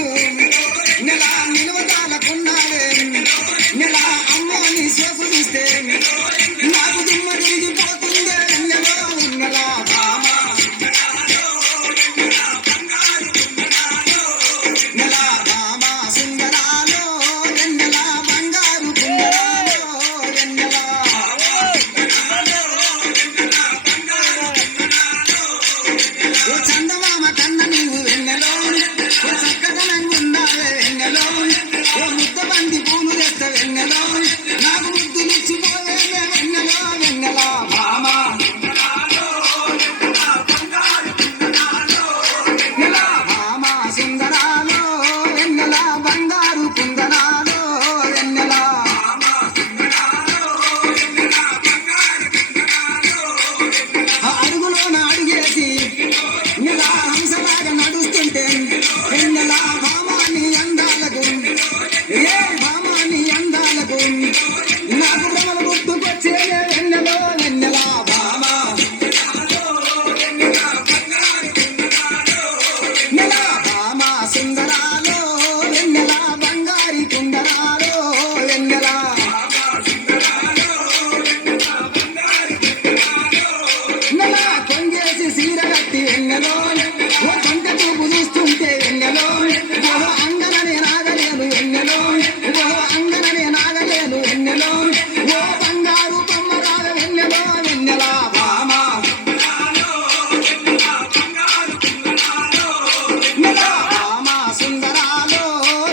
మనసు నెల నిలవదాలకున్నావే నెల అమ్మ నీ సేపు చూస్తే నాకు దిమ్మ తిరిగిపోతుందే నెల నెల భామ నెల భామ సుందరాలో నెల బంగారు కుందరాలో నెల చందమామ కన్న నీవు వెన్నెలో చక్కదనంగా ఉన్నావే వెన్నెలో ముద్ద బంది పూలు తెస్త వెన్నెలో నాకు ముద్దులిచ్చిపోవే వెన్నెలో వెన్నెల భామ నెల భామ సుందరాలో వెన్నెల బంగారు కుందనాలో వెన్నెల అడుగులోన అడుగేసి నెల హంసలాగా నడుస్తుంటే వెన్నెల భామాని అందాలకు ఏ భామాని అందాలకు నాకు భ్రమలు గుర్తుకొచ్చే వెన్నెలో వెన్నెల భామ నెల భామ సుందరాలో వెన్నెల బంగారి కుందరాలో వెన్నెల నెల కొంగేసి సీర కట్టి వెన్నెలో ఓ కొంట చూపు చూస్తుంటే వెన్నెలో ఓ అంగననే నాగలేను వెన్నెలో ఓ అంగననే నాగలేను వెన్నెలో ఓ బంగారు బొమ్మరాల వెన్నెలో వెన్నెల భామ నెల భామ సుందరాలో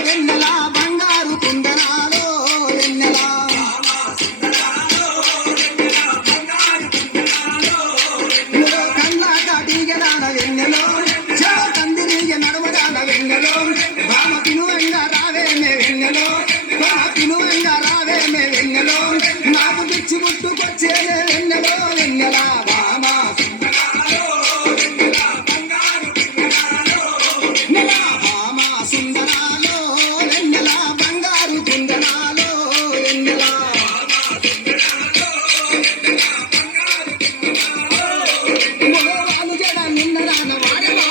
వెన్నెల బంగారు కుందనాలో వెన్నెల నువ్వు కళ్ళాట టీగడాల వెన్నెలో కందిరిగ నడవడాల వెన్నెలో భామ పిలువంగా రావేమే వెన్నెలో భామ పిలువంగా రావేమే వెన్నెలో నాకు పిచ్చి ముట్టుకొచ్చే వెన్నెలో వెన్నెల భామ నెల భామ సుందరాలో వెన్నెల బంగారు కుందనాలో వెన్నెల వాళ్ళు జడ నిన్నరాన వాడలో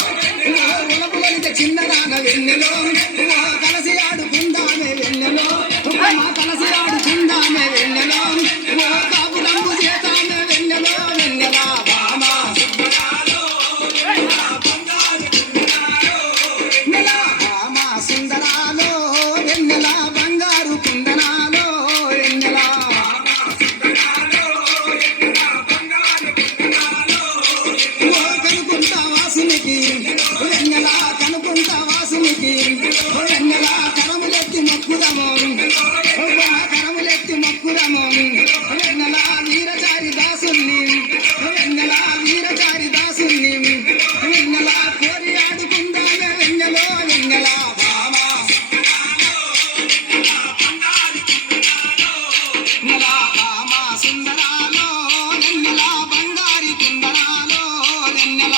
ఉలపులనిక చిన్నరాన వెన్నెలో కలసి ఆడుకుందామే వెన్నెలో కలసి ఆడుకుందామే వెన్నెలో కాపు రంగు చేతామే వెన్నెలో వెన్నెల భామ నెల భామ సుందరాలో వెన్నెల బంగారు కుందనాలో వెన్నెల కనుకుంటా వాసునికి వెన్నెల కనుకుంటా వాసునికి వెన్నెల కరములెత్తి మొక్కుదము కరములెత్తి మొక్కుదము వెన్నెల వీరచారి దాసుల్ని వెన్నెల వీరచారి దాసుల్ని వెన్నెల కోరి ఆడుకుందామే వెన్నెలో వెన్నెల భామ నెల భామ సుందరాలో వెన్నెల బంగారి కుందనాలో వెన్నెల